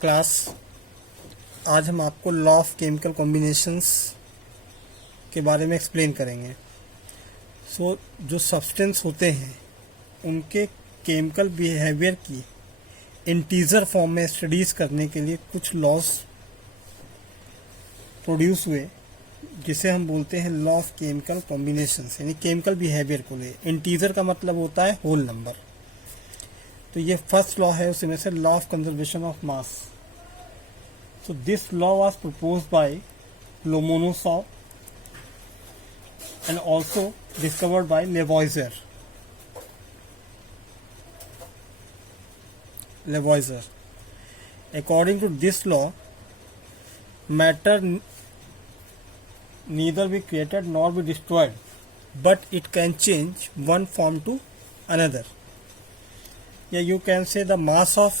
Class. आज हम आपको लॉ ऑफ केमिकल कॉम्बिनेशंस के बारे में एक्सप्लेन करेंगे। जो सब्सटेंस होते हैं उनके केमिकल बिहेवियर की इंटीजर फॉर्म में स्टडीज़ करने के लिए कुछ लॉज प्रोड्यूस हुए, जिसे हम बोलते हैं लॉ ऑफ केमिकल कॉम्बिनेशंस, यानी केमिकल बिहेवियर को ले। इंटीजर का मतलब होता है होल नंबर। तो ये फर्स्ट लॉ है, उसमें से law of conservation of mass. So this law was proposed by Lomonosov and also discovered by Lavoisier. According to this law, matter neither be created nor be destroyed, but it can change one form to another. Yeah, you can say the mass of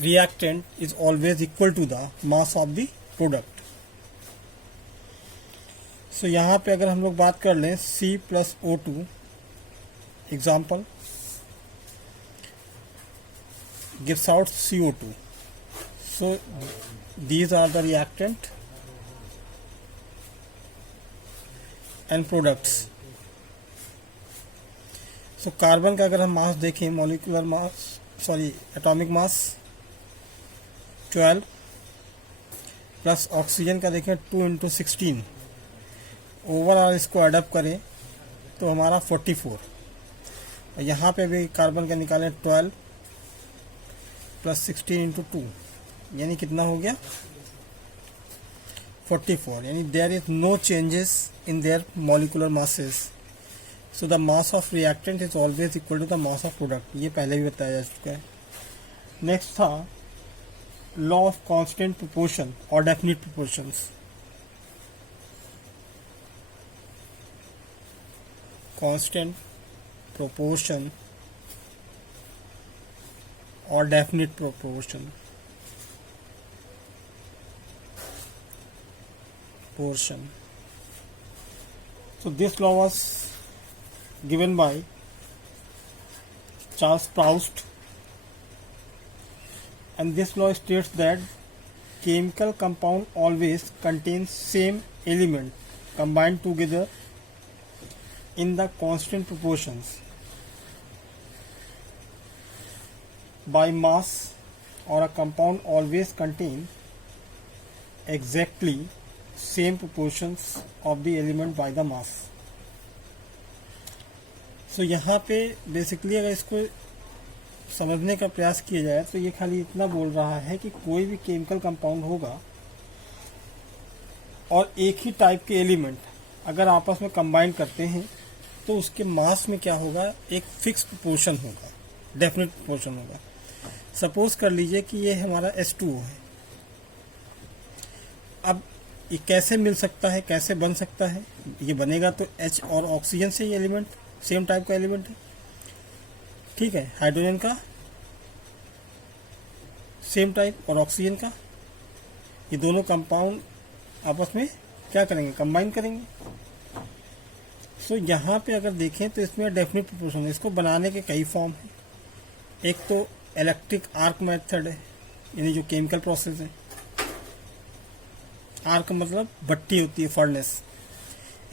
reactant is always equal to the mass of the product. सो यहाँ पे अगर हम लोग बात कर लें C+O2 example gives out CO2. So these are the reactant and products. So carbon का अगर हम मास देखें, molecular mass atomic mass 12 plus oxygen का देखें 2 × 16, ओवरऑल इसको एडअप करें तो हमारा 44। और यहाँ पे भी कार्बन का निकालें 12 प्लस 16 × 2, यानी कितना हो गया 44। यानी there is no changes in their molecular masses. So the mass of reactant is always equal to the mass of product. ये पहले भी बताया जा चुका है। नेक्स्ट था लॉ ऑफ कांस्टेंट प्रोपोर्शन और definite proportions. constant proportion or definite proportion. So this law was given by Charles Proust, and this law states that chemical compound always contains same element combined together in the constant proportions by mass, or a compound always contain exactly same proportions of the element by the mass. So यहाँ पे basically अगर इसको समझने का प्रयास किया जाए तो ये खाली इतना बोल रहा है कि कोई भी केमिकल कंपाउंड होगा और एक ही टाइप के एलिमेंट अगर आपस में कंबाइन करते हैं तो उसके मास में क्या होगा, एक फिक्स प्रोपोर्शन होगा, डेफिनेट प्रोपोर्शन होगा। सपोज कर लीजिए कि ये हमारा H2O है। अब ये कैसे मिल सकता है, कैसे बन सकता है? ये बनेगा तो H और ऑक्सीजन से ये एलिमेंट सेम टाइप का एलिमेंट है, ठीक है। हाइड्रोजन का सेम टाइप और ऑक्सीजन का, ये दोनों कंपाउंड आपस में क्या करेंगे, कंबाइन करेंगे। सो यहाँ पे अगर देखें तो इसमें डेफिनेट प्रोपोर्शन है। इसको बनाने के कई फॉर्म हैं। एक तो इलेक्ट्रिक आर्क मेथड है, यानी जो केमिकल प्रोसेस है। आर्क मतलब भट्टी होती है, फर्नेस।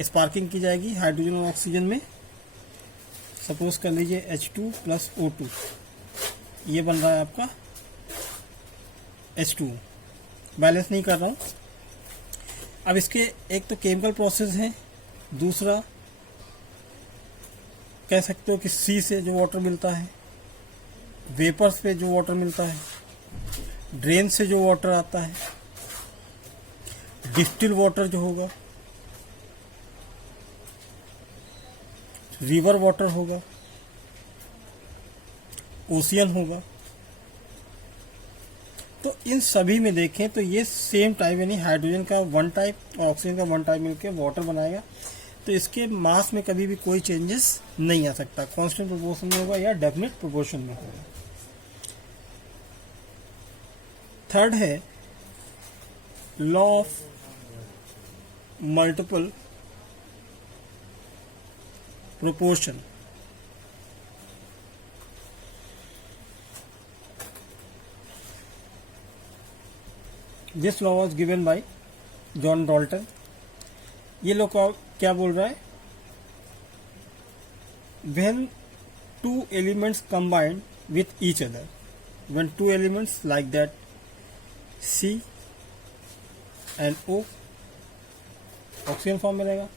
स्पार्किंग की जाएगी हाइड्रोजन और ऑक्सीजन में। सपोज कर लीजिए H2 + O2, ये बन रहा है आपका H2। बैलेंस नहीं कर रहा हूँ। अब इसके एक तो केमिकल प्रोसेस है, दूसरा कह सकते हो कि सी से जो वाटर मिलता है, वेपर्स पे जो वाटर मिलता है, ड्रेन से जो वाटर आता है, डिस्टिल वाटर जो होगा, रिवर वाटर होगा, ओशियन होगा। तो इन सभी में देखें तो ये सेम टाइप, यानी हाइड्रोजन का वन टाइप और ऑक्सीजन का वन टाइप मिलकर वाटर बनाएगा। तो इसके मास में कभी भी कोई चेंजेस नहीं आ सकता, कांस्टेंट प्रोपोर्शन में होगा या डेफिनेट प्रोपोर्शन में होगा। थर्ड है law of multiple proportion. This law was given by John Dalton. ये लोग क्या बोल रहा है, when two elements combined with each other, when two elements like that C and O, oxygen form में रहेगा।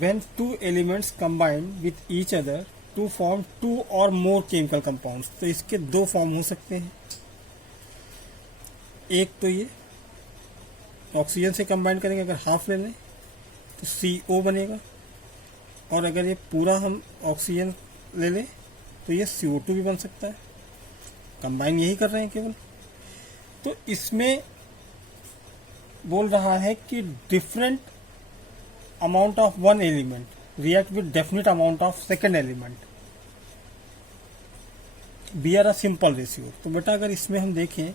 when two elements combine with each other to form two or more chemical compounds, तो इसके दो form हो सकते हैं। एक तो ये ऑक्सीजन से कंबाइन करेंगे, अगर हाफ ले लें तो CO बनेगा, और अगर ये पूरा हम ऑक्सीजन ले लें तो ये CO2 भी बन सकता है। कंबाइन यही कर रहे हैं केवल। तो इसमें बोल रहा है कि different amount of one element react with definite amount of second element bear a simple ratio। तो बेटा अगर इसमें हम देखें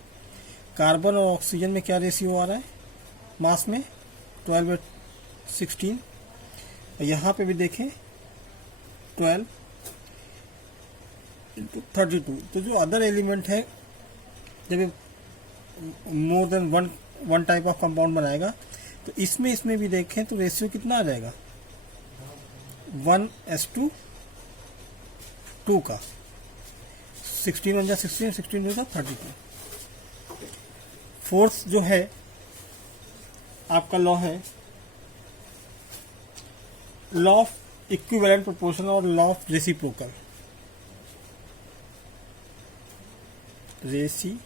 कार्बन और ऑक्सीजन में क्या रेशियो आ रहा है, मास में 12/16, और यहाँ पे भी देखें 12/32। तो जो अदर एलिमेंट है, जब more than one type of compound बनाएगा तो इसमें भी देखें तो रेशियो कितना आ जाएगा, 1:2 का। 16 1 जा 16, 16 2 जा 32। फोर्थ जो है आपका लॉ है लॉ ऑफ इक्विवेलेंट प्रोपोर्शन और law of reciprocal. Reciprocal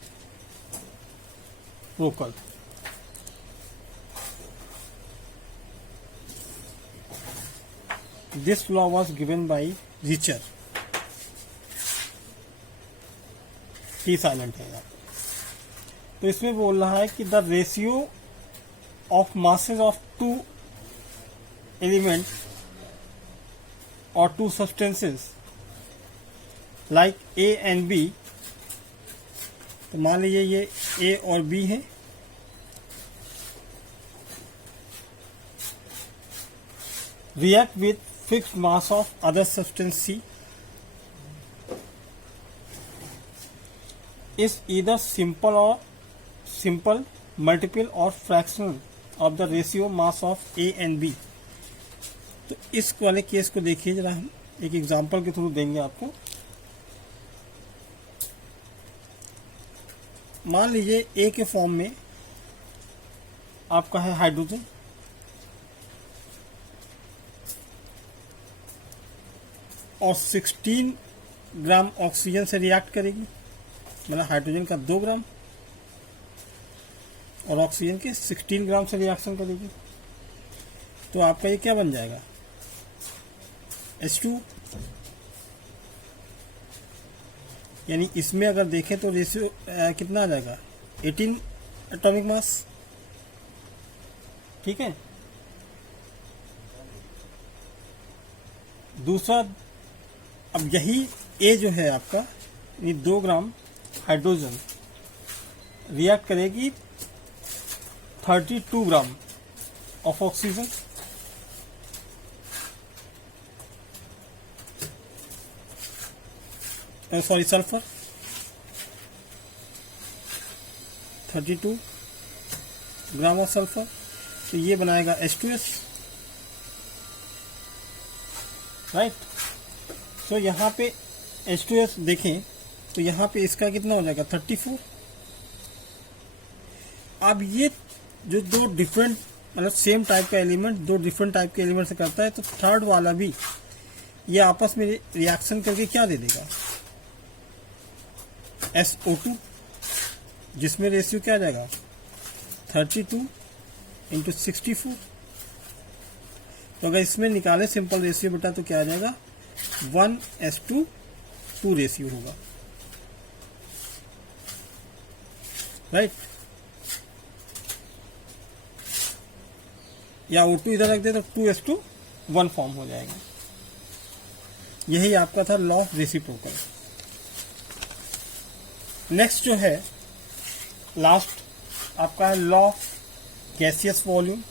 This law was given by Richter। T silent है यहाँ। तो इसमें बोल रहा है कि the ratio of masses of two element और two substances like A and B। तो मान लीजिए ये A और B है, react with fixed mass of other substance C is either simple, multiple or fractional of the ratio mass of A and B। तो इस वाले केस को देखिए जरा, हम एक एग्जांपल के थ्रू देंगे आपको। मान लीजिए A के फॉर्म में आपका है हाइड्रोजन, और 16 ग्राम ऑक्सीजन से रिएक्ट करेगी, मतलब हाइड्रोजन का 2 ग्राम और ऑक्सीजन के 16 ग्राम से रिएक्शन करेगी। तो आपका ये क्या बन जाएगा, H2। यानी इसमें अगर देखें तो रेशियो कितना आ जाएगा, 18 एटॉमिक मास। ठीक है। दूसरा, अब यही A जो है आपका, ये 2 ग्राम हाइड्रोजन रिएक्ट करेगी 32 gram of oxygen, sorry sulphur, 32 gram of sulphur. तो ये बनाएगा H2S, राइट। तो यहाँ पे H2S देखें तो यहाँ पे इसका कितना हो जाएगा, 34। अब ये जो दो डिफरेंट, मतलब सेम टाइप का एलिमेंट दो डिफरेंट टाइप के एलिमेंट से करता है, तो थर्ड वाला भी ये आपस में रिएक्शन करके क्या दे देगा, SO2, जिसमें रेशियो क्या आ जाएगा, 32 × 64। तो अगर इसमें निकाले सिंपल रेशियो बेटा तो क्या आ जाएगा, 1:2 रेशियो होगा, राइट। या O2 इधर रख दे तो 2:1 फॉर्म हो जाएगा। यही आपका था लॉ ऑफ रेसिप्रोकल। नेक्स्ट जो है लास्ट आपका है law of gaseous volume.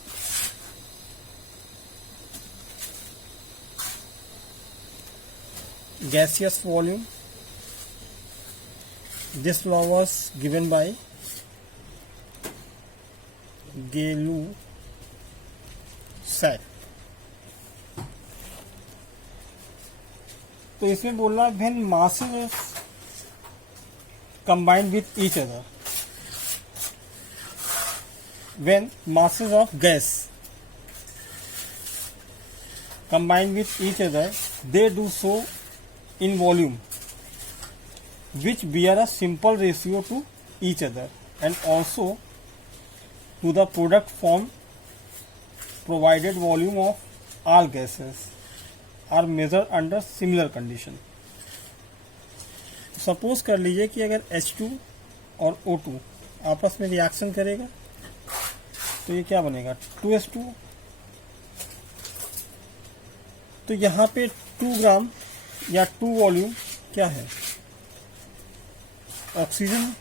Gaseous volume, this law was given by गै-लू-सैट। तो इसमें बोल रहा है when masses combined with each other, when masses of gas combine with each other, they do so in volume which bear a simple ratio to each other, and also to the product formed, provided volume of all gases are measured under similar condition. Suppose कर लीजिए कि अगर H2 और O2 आपस में reaction करेगा तो ये क्या बनेगा 2H2। तो यहाँ पे 2 ग्राम या 2 वॉल्यूम क्या है, ऑक्सीजन,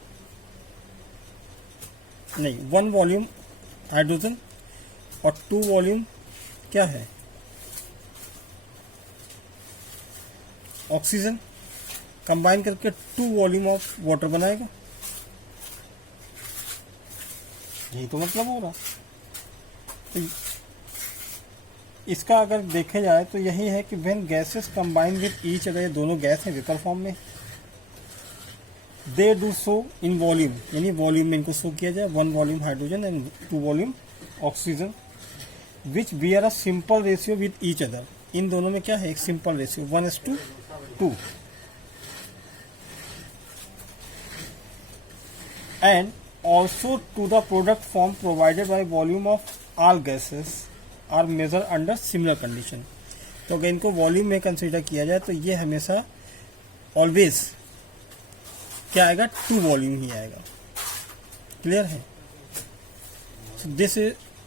नहीं 1 वॉल्यूम हाइड्रोजन और 2 वॉल्यूम क्या है ऑक्सीजन, कंबाइन करके 2 वॉल्यूम ऑफ वाटर बनाएगा। यही तो मतलब हो रहा। तो इसका अगर देखा जाए तो यही है कि when gases combine with each other, ये दोनों गैस हैं वेपर फॉर्म में, they do so in volume, यानी वॉल्यूम में इनको शो किया जाए 1 volume hydrogen and 2 volume oxygen, which bear a simple ratio with each other. इन दोनों में क्या है, एक simple ratio 1:2, and also to the product form provided by volume of all gases are measured under similar condition। तो अगर इनको volume में कंसीडर किया जाए तो ये हमेशा ऑलवेज क्या आएगा 2 वॉल्यूम ही आएगा। क्लियर है।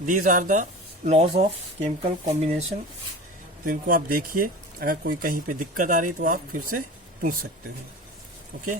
These are the laws of chemical combination. तो इनको आप देखिए, अगर कोई कहीं पे दिक्कत आ रही तो आप फिर से पूछ सकते हैं। ओके।